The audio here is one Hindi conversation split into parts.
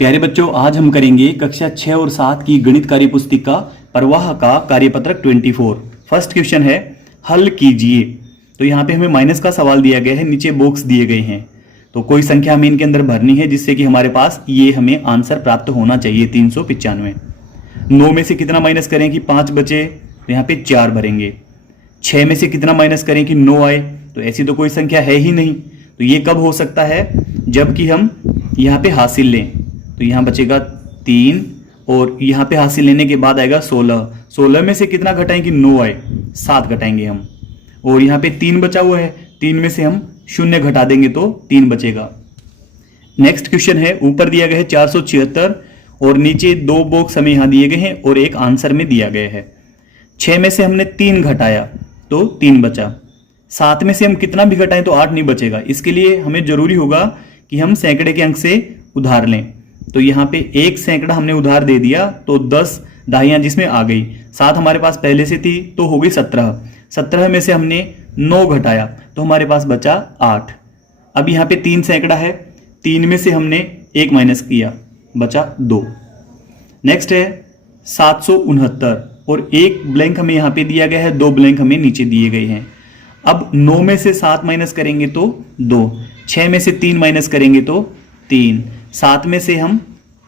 प्यारे बच्चों, आज हम करेंगे कक्षा 6 और 7 की गणित कार्य पुस्तिका प्रवाह का कार्यपत्रक 24। फर्स्ट क्वेश्चन है हल कीजिए। तो यहाँ पे हमें माइनस का सवाल दिया गया है, नीचे बॉक्स दिए गए हैं। तो कोई संख्या हमें इनके अंदर भरनी है जिससे कि हमारे पास ये हमें आंसर प्राप्त होना चाहिए 395। 9 में से कितना माइनस करें कि 5 बचे, तो यहाँ पे 4 भरेंगे। 6 में से कितना माइनस करें कि 9 आए, तो ऐसी तो कोई संख्या है ही नहीं। तो ये कब हो सकता है, जबकि हम यहाँ पे हासिल लें। तो यहाँ बचेगा 3 और यहाँ पे हासिल लेने के बाद आएगा 16। 16 में से कितना घटाएं कि 9 आए, 7 घटाएंगे हम। और यहाँ पे 3 बचा हुआ है, 3 में से हम 0 घटा देंगे तो 3 बचेगा। नेक्स्ट क्वेश्चन है, ऊपर दिया गया है 476 और नीचे 2 बॉक्स हमें यहाँ दिए गए हैं और एक आंसर में दिया गया है। 6 में से हमने 3 घटाया तो 3 बचा। 7 में से हम कितना भी घटाएं तो 8 नहीं बचेगा। इसके लिए हमें जरूरी होगा कि हम सैकड़े के अंक से उधार लें। तो यहाँ पे 1 सैकड़ा हमने उधार दे दिया तो 10 दहाइयां जिसमें आ गई। 7 हमारे पास पहले से थी तो हो गई 17। 17 में से हमने 9 घटाया तो हमारे पास बचा 8। अब यहाँ पे 3 सैकड़ा है, 3 में से हमने 1 माइनस किया, बचा 2। नेक्स्ट है 769 और 1 ब्लैंक हमें यहाँ पे दिया गया है, 2 ब्लैंक हमें नीचे दिए गए हैं। अब 9 में से 7 माइनस करेंगे तो 2, 6 में से 3 माइनस करेंगे तो 3, 7 में से हम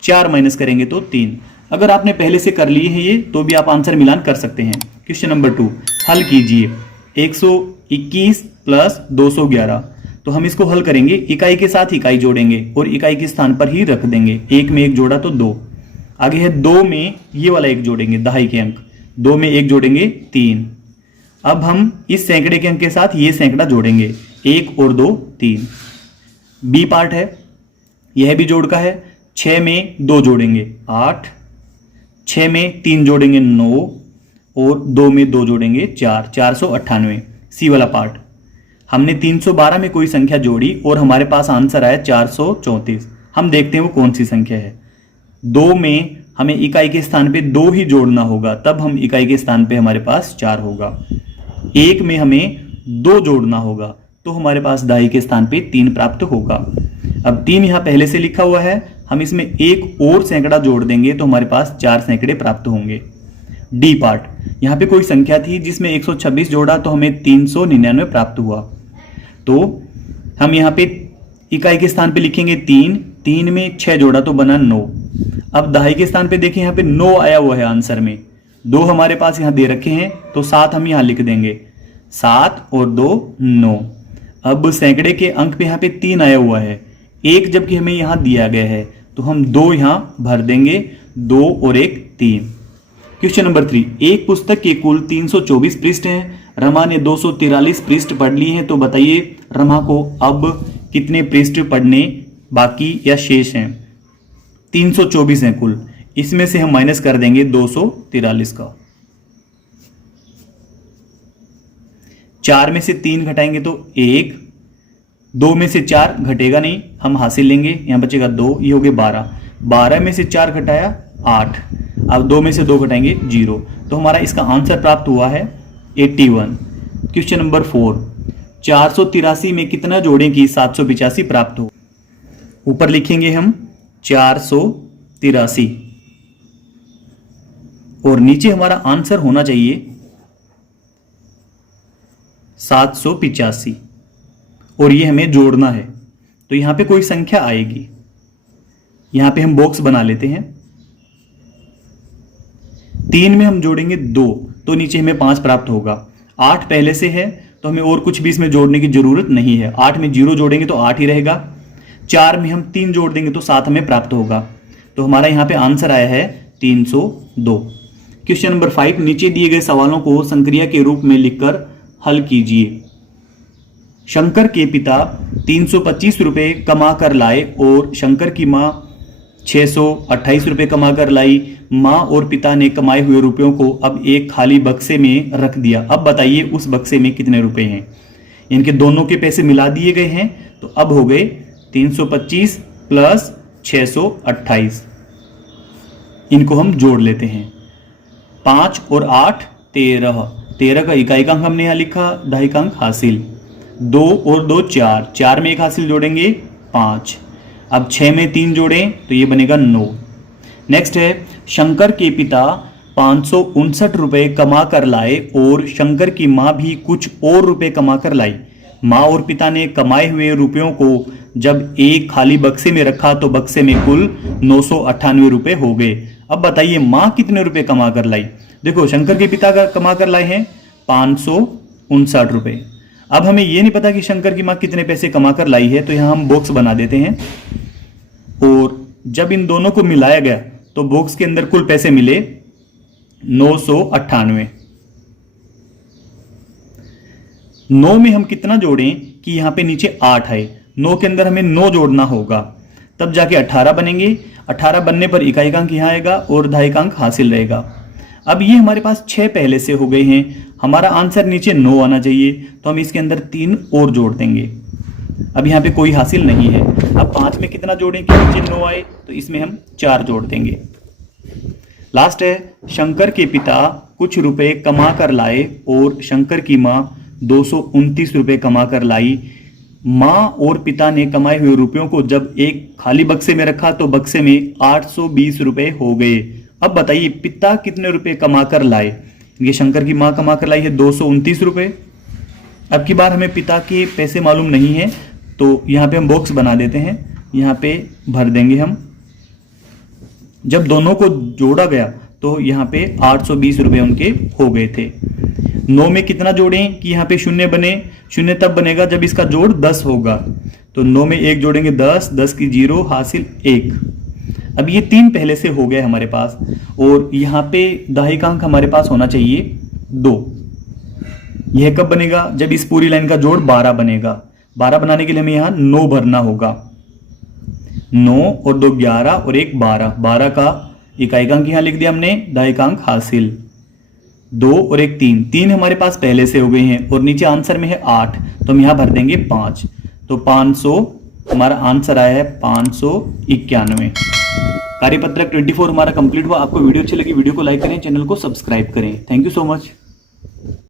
4 माइनस करेंगे तो 3। अगर आपने पहले से कर लिए हैं ये तो भी आप आंसर मिलान कर सकते हैं। क्वेश्चन नंबर 2, हल कीजिए। 121 प्लस 211, तो हम इसको हल करेंगे, इकाई के साथ इकाई जोड़ेंगे और इकाई के स्थान पर ही रख देंगे। 1 में 1 जोड़ा तो 2, आगे है 2 में ये वाला 1 जोड़ेंगे, दहाई के अंक, 2 में 1 जोड़ेंगे 3। अब हम इस सैकड़े के अंक के साथ ये सैकड़ा जोड़ेंगे, 1 और 2 3। बी पार्ट है, यह भी जोड़ का है। 6 में 2 जोड़ेंगे 8, 6 में 3 जोड़ेंगे 9 और 2 में 2 जोड़ेंगे 4, 498। सी वाला पार्ट, हमने 312 में कोई संख्या जोड़ी और हमारे पास आंसर आया 434। हम देखते हैं वो कौन सी संख्या है। 2 में हमें इकाई के स्थान पे 2 ही जोड़ना होगा, तब हम इकाई के स्थान पे हमारे पास 4 होगा। 1 में हमें 2 जोड़ना होगा तो हमारे पास दहाई के स्थान पे 3 प्राप्त होगा। अब 3 यहां पहले से लिखा हुआ है, हम इसमें 1 और सैकड़ा जोड़ देंगे तो हमारे पास 4 सैकड़े प्राप्त होंगे। डी पार्ट, यहां पे कोई संख्या थी जिसमें 126 जोड़ा तो हमें 399 प्राप्त हुआ। तो हम यहां पे इकाई के स्थान पे लिखेंगे 3, 3 में 6 जोड़ा तो बना 9। अब दहाई के स्थान पे देखें, यहाँ पे 9 आया हुआ है आंसर में, 2 हमारे पास यहाँ दे रखे हैं तो 7 हम यहाँ लिख देंगे, 7 और 2 9। अब सैकड़े के अंक पे यहाँ पे 3 आया हुआ है, 1 जबकि हमें यहाँ दिया गया है तो हम 2 यहाँ भर देंगे, 2 और 1 3। क्वेश्चन नंबर 3, एक पुस्तक के कुल 324 पृष्ठ हैं, रमा ने 243 पृष्ठ पढ़ लिए हैं, तो बताइए रमा को अब कितने पृष्ठ पढ़ने बाकी या शेष हैं। 324 हैं कुल, इसमें से हम माइनस कर देंगे 243 का। 4 में से 3 घटाएंगे तो 1, 2 में से 4 घटेगा नहीं, हम हासिल लेंगे, यहां बचेगा 2, ये हो गए 12। 12 में से 4 घटाया 8, अब 2 में से 2 घटाएंगे 0, तो हमारा इसका आंसर प्राप्त हुआ है 81। क्वेश्चन नंबर 4, 483 में कितना जोड़ें कि 785 प्राप्त हो। ऊपर लिखेंगे हम 483 और नीचे हमारा आंसर होना चाहिए 785 और ये हमें जोड़ना है। तो यहां पे कोई संख्या आएगी, यहां पे हम बॉक्स बना लेते हैं। 3 में हम जोड़ेंगे 2 तो नीचे हमें 5 प्राप्त होगा। 8 पहले से है तो हमें और कुछ भी इसमें जोड़ने की जरूरत नहीं है। 8 में 0 जोड़ेंगे तो 8 ही रहेगा। 4 में हम 3 जोड़ देंगे तो 7 हमें प्राप्त होगा। तो हमारा यहां पे आंसर आया है 302। क्वेश्चन नंबर 5, नीचे दिए गए सवालों को संक्रिया के रूप में लिखकर हल कीजिए। शंकर के पिता 325 रुपए कमा कर लाए और शंकर की मां 628 रुपए कमा कर लाई। मां और पिता ने कमाए हुए रुपयों को अब एक खाली बक्से में रख दिया। अब बताइए उस बक्से में कितने रुपए हैं। इनके दोनों के पैसे मिला दिए गए हैं तो अब हो गए 325 प्लस 628। इनको हम जोड़ लेते हैं, 5 और 8 13। 13 का इकाई का अंक हमने यहां लिखा, दहाई का अंक हासिल। 2 और 2 4, 4 में 1 हासिल जोड़ेंगे 5। अब 6 में 3 जोड़ें तो ये बनेगा 9। नेक्स्ट है शंकर के पिता 559 रुपए कमा कर लाए और शंकर की माँ भी कुछ और रुपए कमा कर लाई। माँ और पिता ने कमाए हुए रुपयों को जब एक खाली बक्से में रखा तो बक्से में कुल 998 रुपए हो गए। अब बताइए माँ कितने रुपए कमा कर लाई। देखो शंकर के पिता का कमा कर लाए हैं 559 रुपए। अब हमें यह नहीं पता कि शंकर की माँ कितने पैसे कमा कर लाई है, तो यहां हम बॉक्स बना देते हैं और जब इन दोनों को मिलाया गया तो बॉक्स के अंदर कुल पैसे मिले 998। 9 में हम कितना जोड़ें कि यहां पे नीचे 8 है, 9 के अंदर हमें 9 जोड़ना होगा तब जाके 18 बनेंगे। 18 बनने पर इकाई अंक यहां आएगा और दहाई अंक हासिल रहेगा। अब ये हमारे पास 6 पहले से हो गए हैं, हमारा आंसर नीचे 9 आना चाहिए, तो हम इसके अंदर 3 और जोड़ देंगे। अब यहाँ पे कोई हासिल नहीं है। अब 5 में कितना जोड़ें कि नीचे 9 आए, तो इसमें हम 4 जोड़ देंगे। लास्ट है शंकर के पिता कुछ रुपए कमा कर लाए और शंकर की माँ 229 रुपए कमा कर लाई। माँ और पिता ने कमाए हुए रुपयों को जब एक खाली बक्से में रखा तो बक्से में 820 रुपए हो गए। अब बताइए पिता कितने रुपए कमा कर लाए। ये शंकर की माँ कमा कर लाई है 229 रुपए। अब की बार हमें पिता के पैसे मालूम नहीं है, तो यहाँ पे हम बॉक्स बना देते हैं, यहाँ पे भर देंगे हम। जब दोनों को जोड़ा गया तो यहाँ पे 820 रुपए उनके हो गए थे। 9 में कितना जोड़ें कि यहाँ पे शून्य बने, शून्य तब बनेगा जब इसका जोड़ 10 होगा, तो 9 में 1 जोड़ेंगे 10, 10 की 0 हासिल 1। अब ये 3 पहले से हो गए हमारे पास और यहाँ पे दहाई का अंक हमारे पास होना चाहिए 2। यह कब बनेगा जब इस पूरी लाइन का जोड़ 12 बनेगा। 12 बनाने के लिए हमें यहाँ 9 भरना होगा। 9 और 2 11 और 1 12, 12 का इकाई का अंक यहाँ लिख दिया हमने, दहाई का अंक हासिल। 2 और 1 3, 3 हमारे पास पहले से हो गए हैं और नीचे आंसर में है 8, तो हम यहाँ भर देंगे 5, तो 500 हमारा आंसर आया है 591। कार्यपत्रक 24 हमारा कंप्लीट हुआ। आपको वीडियो अच्छी लगी वीडियो को लाइक करें, चैनल को सब्सक्राइब करें। Thank you so much.